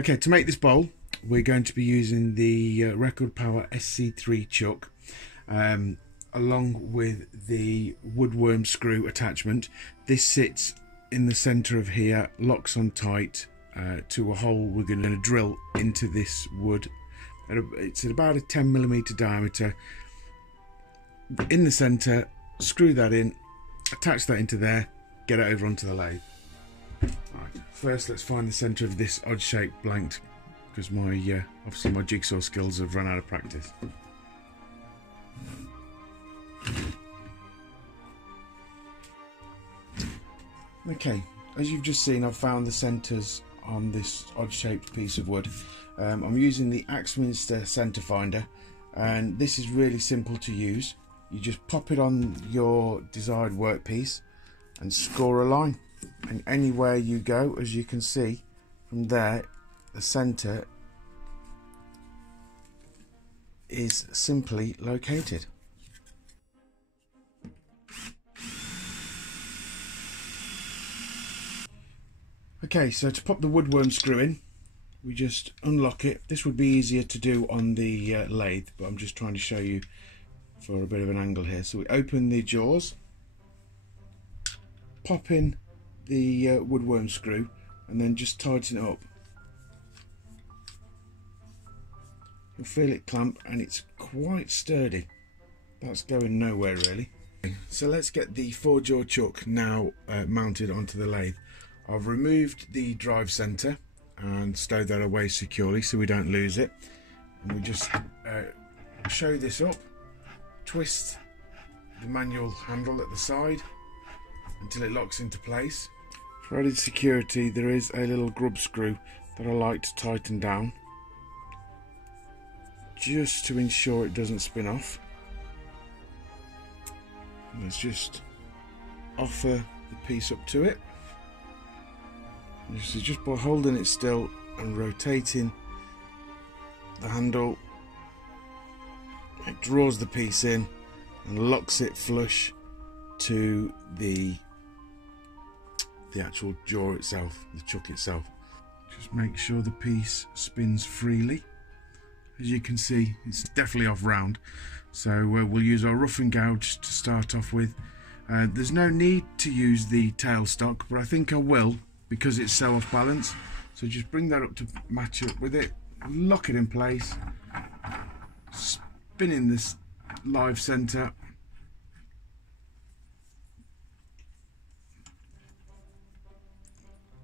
Okay, to make this bowl, we're going to be using the Record Power SC4 chuck, along with the woodworm screw attachment. This sits in the centre of here, locks on tight to a hole we're going to drill into this wood. It's at about a 10mm diameter. In the centre, screw that in, attach that into there, get it over onto the lathe. Right, first let's find the centre of this odd shape blanked, because my obviously my jigsaw skills have run out of practice. Okay, as you've just seen, I've found the centres on this odd shaped piece of wood. I'm using the Axminster centre finder, and this is really simple to use. You just pop it on your desired workpiece and score a line, and anywhere you go, as you can see from there, the centre is simply located. Okay, so to pop the woodworm screw in, we just unlock it. This would be easier to do on the lathe, but I'm just trying to show you for a bit of an angle here. So we open the jaws, pop in the woodworm screw, and then just tighten it up. You'll feel it clamp, and it's quite sturdy. That's going nowhere really. So let's get the 4-jaw chuck now mounted onto the lathe. I've removed the drive centre and stowed that away securely so we don't lose it. And we just show this up, twist the manual handle at the side until it locks into place. For added security, there is a little grub screw that I like to tighten down, just to ensure it doesn't spin off. And let's just offer the piece up to it. So just by holding it still and rotating the handle, it draws the piece in and locks it flush to the actual jaw itself, the chuck itself. Just make sure the piece spins freely. As you can see, it's definitely off round, so we'll use our roughing gouge to start off with. There's no need to use the tailstock, but I think I will, because it's so off balance. So just bring that up to match up with it, lock it in place, spin in this live centre,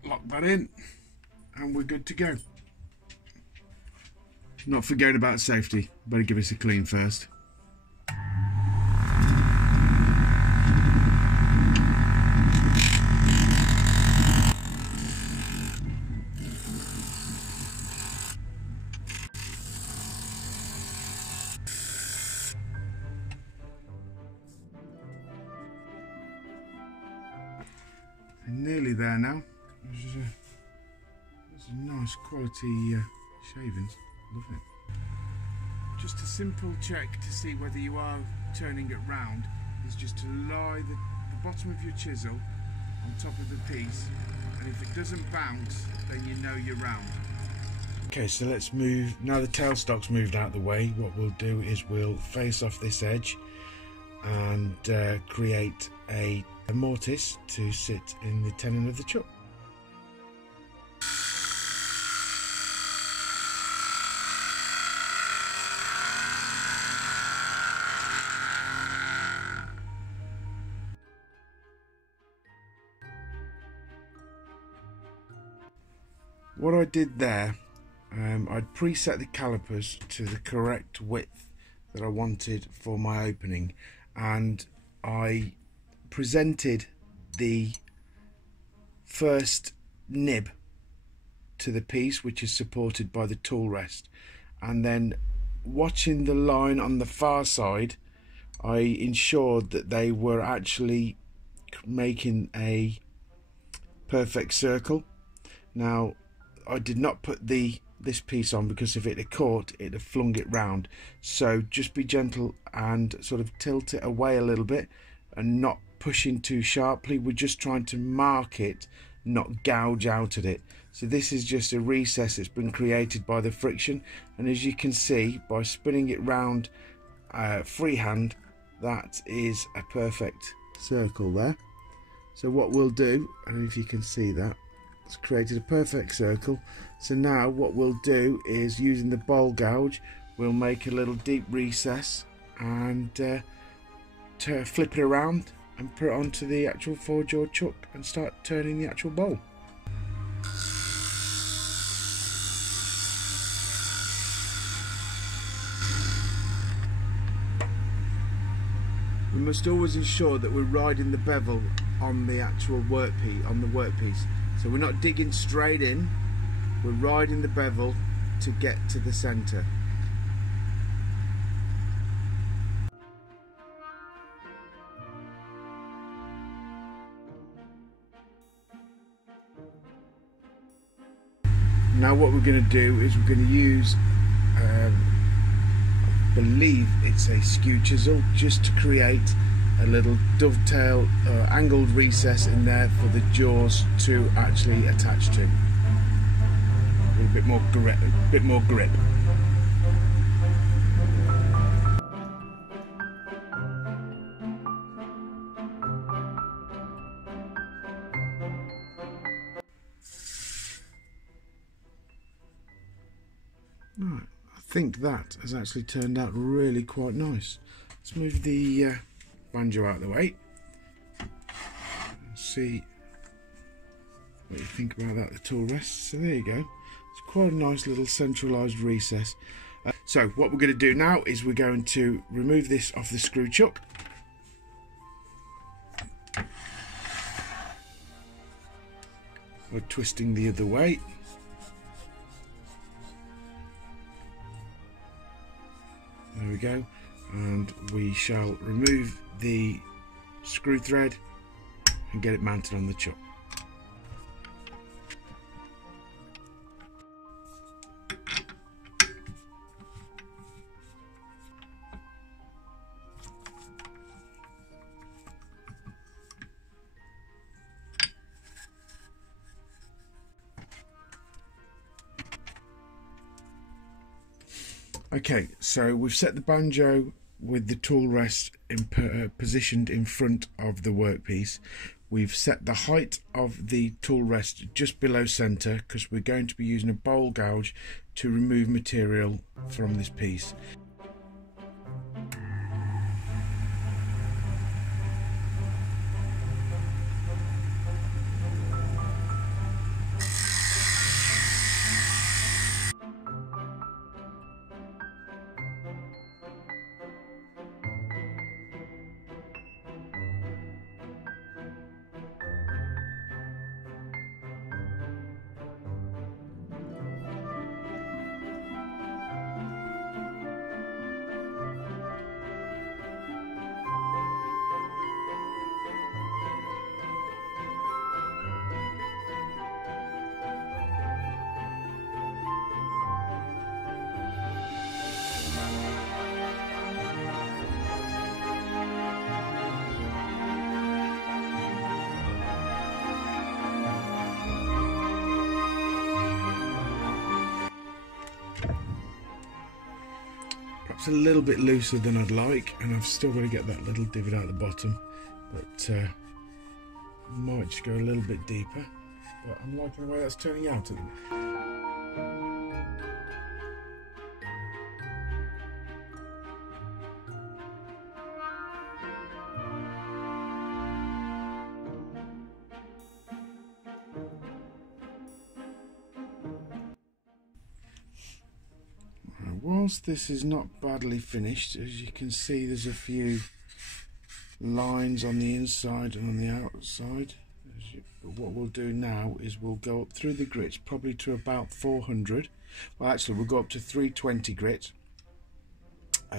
lock that in, and we're good to go. Not forgetting about safety, better give us a clean first. Nearly there now. There's a nice quality shavings. Love it. Just a simple check to see whether you are turning it round is just to lie the bottom of your chisel on top of the piece, and if it doesn't bounce, then you know you're round. Okay, so let's move. Now the tailstock's moved out of the way, what we'll do is we'll face off this edge and create a mortise to sit in the tenon of the chuck. What I did there, I'd preset the calipers to the correct width that I wanted for my opening, and I presented the first nib to the piece, which is supported by the tool rest, and then watching the line on the far side, I ensured that they were actually making a perfect circle. Now I did not put this piece on because if it had caught, it'd have flung it round. So just be gentle and sort of tilt it away a little bit and not pushing too sharply. We're just trying to mark it not gouge out at it. So this is just a recess that's been created by the friction, and as you can see, by spinning it round freehand, that is a perfect circle there. So what we'll do, I don't know if you can see that, it's created a perfect circle. So now what we'll do is, using the bowl gouge, we'll make a little deep recess and to flip it around and put it onto the actual four-jaw chuck and start turning the actual bowl. We must always ensure that we're riding the bevel on the actual workpiece, so we're not digging straight in, we're riding the bevel to get to the centre. Now what we're going to do is we're going to use, I believe it's a skew chisel, just to create a little dovetail angled recess in there for the jaws to actually attach to. A little bit more grip. Right, I think that has actually turned out really quite nice. Let's move the banjo out of the way and see what you think about that, the tool rest. So there you go, it's quite a nice little centralised recess. So what we're going to do now is we're going to remove this off the screw chuck. By twisting the other way. There we go, and we shall remove the screw thread and get it mounted on the chuck. Okay, so we've set the banjo with the tool rest positioned in front of the workpiece. We've set the height of the tool rest just below centre because we're going to be using a bowl gouge to remove material from this piece. Perhaps a little bit looser than I'd like, and I've still got to get that little divot out the bottom, but might just go a little bit deeper. But I'm liking the way that's turning out at the minute. Whilst this is not badly finished, as you can see there's a few lines on the inside and on the outside. But what we'll do now is we'll go up through the grits probably to about 400. Well, actually we'll go up to 320 grit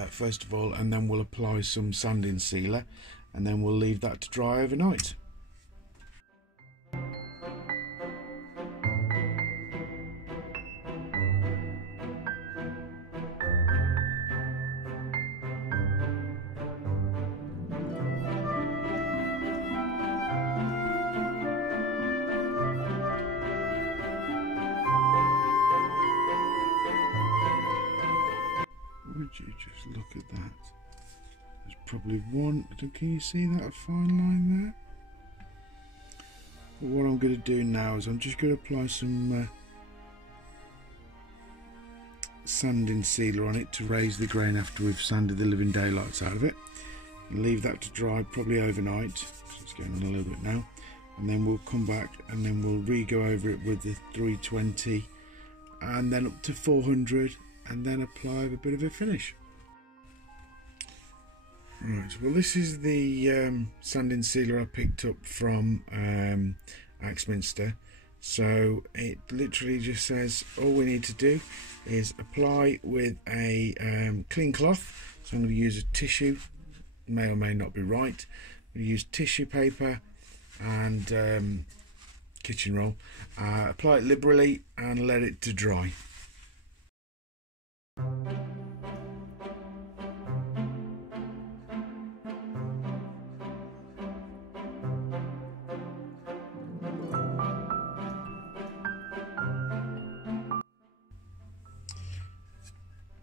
first of all, and then we'll apply some sanding sealer, and then we'll leave that to dry overnight. probably want. Can you see that fine line there? But what I'm going to do now is I'm just going to apply some sanding sealer on it to raise the grain after we've sanded the living daylights out of it. And leave that to dry probably overnight. So it's getting on a little bit now. And then we'll come back and then we'll re-go over it with the 320 and then up to 400 and then apply a bit of a finish. Right, well this is the sanding sealer I picked up from Axminster. So it literally just says all we need to do is apply with a clean cloth. So I'm going to use a tissue, may or may not be right. I'm going to use tissue paper and kitchen roll, apply it liberally and let it to dry.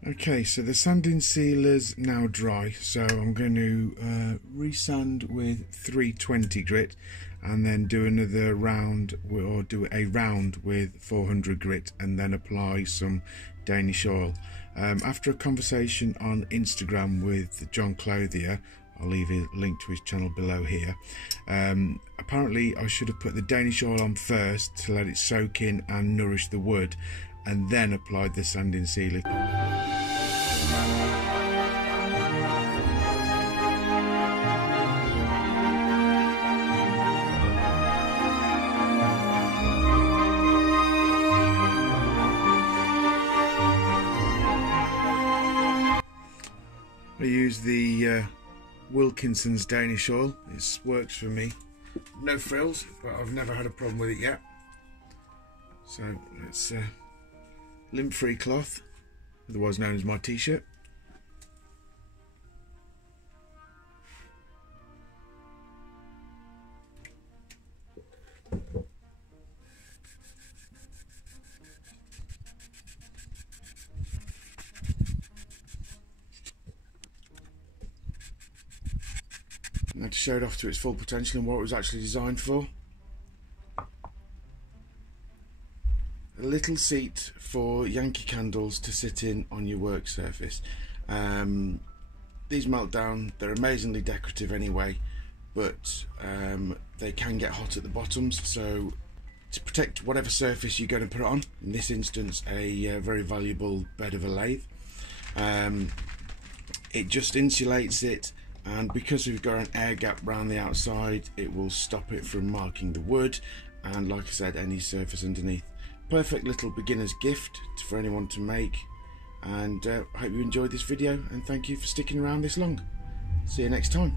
Okay, so the sanding sealer's now dry, so I'm going to resand with 320 grit and then do another round, or do a round with 400 grit and then apply some Danish oil. After a conversation on Instagram with John Clothier, I'll leave a link to his channel below here, apparently I should have put the Danish oil on first to let it soak in and nourish the wood, and then applied the sanding sealer. I use the Wilkinson's Danish oil. It works for me. No frills, but I've never had a problem with it yet. So it's lint-free cloth, otherwise known as my t-shirt. And to show it off to its full potential and what it was actually designed for. A little seat for Yankee candles to sit in on your work surface. These melt down, they're amazingly decorative anyway, but they can get hot at the bottoms, so to protect whatever surface you're going to put it on, in this instance a very valuable bed of a lathe, it just insulates it, and because we've got an air gap around the outside, it will stop it from marking the wood and, like I said, any surface underneath. Perfect little beginner's gift for anyone to make, and I hope you enjoyed this video, and thank you for sticking around this long. See you next time.